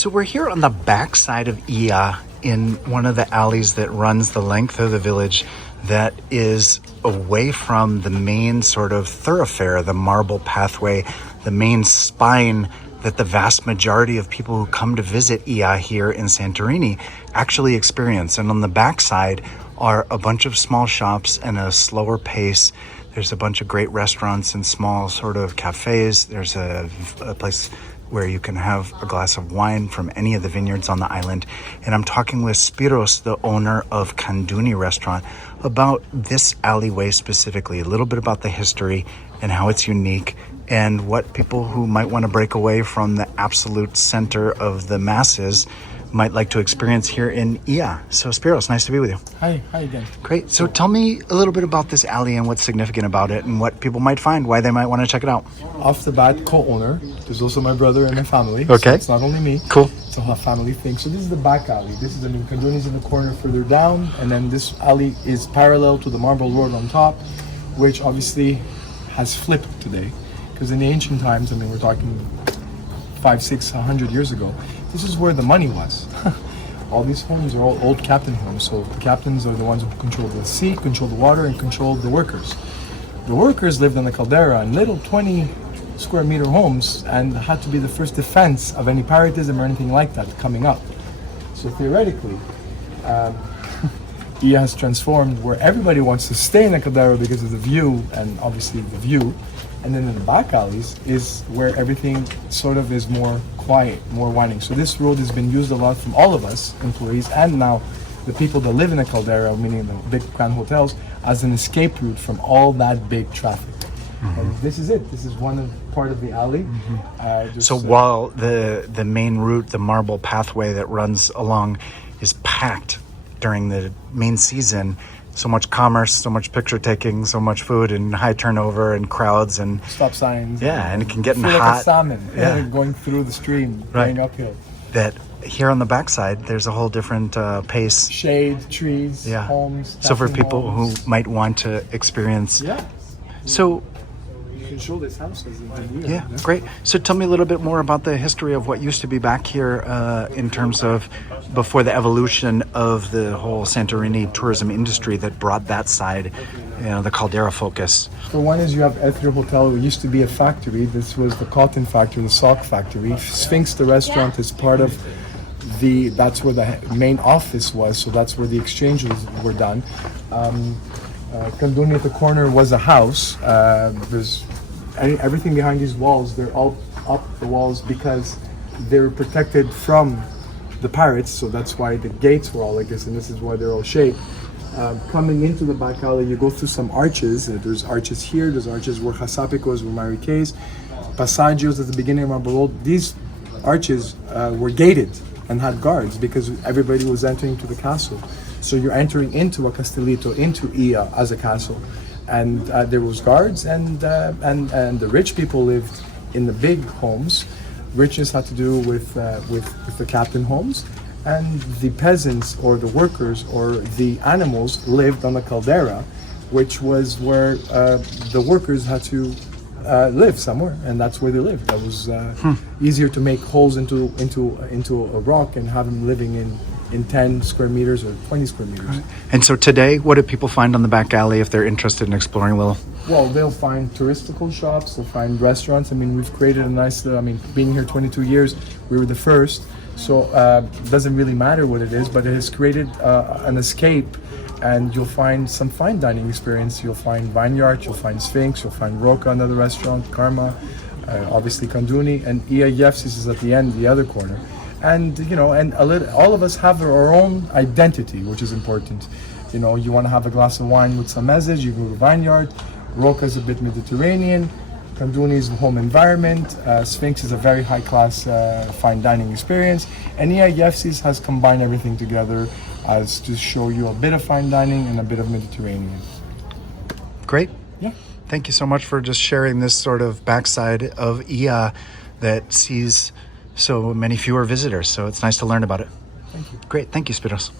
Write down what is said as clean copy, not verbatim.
So we're here on the backside of Oia in one of the alleys that runs the length of the village that is away from the main sort of thoroughfare, the marble pathway, the main spine that the vast majority of people who come to visit Oia here in Santorini actually experience. And on the backside are a bunch of small shops and a slower pace. There's a bunch of great restaurants and small sort of cafes. There's a place where you can have a glass of wine from any of the vineyards on the island. And I'm talking with Spiros, the owner of Kanduni restaurant, about this alleyway specifically, a little bit about the history and how it's unique, and what people who might want to break away from the absolute center of the masses might like to experience here in Oia. So Spiros, nice to be with you. Hi again. Great. So tell me a little bit about this alley and what's significant about it and what people might find, why they might want to check it out. Off the bat, co-owner. There's also my brother and my family. Okay. So it's not only me. Cool. It's a whole family thing. So this is the back alley. Kanduni's in the corner further down, and then this alley is parallel to the marble road on top, which obviously has flipped today. Because in the ancient times, we're talking 500, 600, 100 years ago, this is where the money was. All these homes are all old captain homes. So the captains are the ones who control the sea, control the water, and control the workers. The workers lived on the caldera in little 20 square meter homes and had to be the first defense of any piratism or anything like that coming up. So theoretically, Oia has transformed where everybody wants to stay in the caldera because of the view, and obviously the view. And then in the back alleys is where everything sort of is more quiet, more winding. So this road has been used a lot from all of us, employees, and now the people that live in the caldera, meaning the big Grand Hotels, as an escape route from all that big traffic. Mm-hmm. And this is it. This is part of the alley. Mm-hmm. While the main route, the marble pathway that runs along, is packed during the main season, so much commerce, so much picture taking, so much food, and high turnover and crowds and stop signs. Yeah, and it can get hot. Like a salmon, going through the stream, right, going uphill. That here on the backside, there's a whole different pace. Shade, trees, homes. So for people who might want to experience. Yeah. So you can show this house as yeah, great. So tell me a little bit more about the history of what used to be back here in terms of before the evolution of the whole Santorini tourism industry that brought that side, the caldera focus. So one is you have Oia Hotel. It used to be a factory. This was the cotton factory, the sock factory. Sphinx, the restaurant, is part of that's where the main office was. So that's where the exchanges were done. Kanduni at the corner was a house. There's everything behind these walls. They're all up the walls because they're protected from the pirates. So that's why the gates were all like this, and this is why they're all shaped. Coming into the back alley, you go through some arches. There's arches here. There's arches where Hasapicos were Mariques, Passagios at the beginning of Marble Road. These arches were gated and had guards because everybody was entering to the castle. So you're entering into a castellito, into Oia as a castle, and there was guards, and the rich people lived in the big homes. Richness had to do with the captain homes, and the peasants or the workers or the animals lived on the caldera, which was where the workers had to live somewhere, and that's where they lived. That was easier to make holes into a rock and have them living in 10 square meters or 20 square meters. Right. And so today, what do people find on the back alley if they're interested in exploring Willow? Well, they'll find touristical shops, they'll find restaurants. We've created a nice, being here 22 years, we were the first. So it doesn't really matter what it is, but it has created an escape, and you'll find some fine dining experience. You'll find Vineyard, you'll find Sphinx, you'll find Roca, another restaurant, Karma, obviously Kanduni, and Oia Hotels is at the end, the other corner. And all of us have our own identity, which is important. You want to have a glass of wine with some message, you go to Vineyard. Roca is a bit Mediterranean. Kanduni is home environment. Sphinx is a very high class fine dining experience. And Oia Hotels has combined everything together as to show you a bit of fine dining and a bit of Mediterranean. Great. Yeah. Thank you so much for just sharing this sort of backside of Oia that sees so many fewer visitors. So it's nice to learn about it. Thank you. Great. Thank you, Spiros.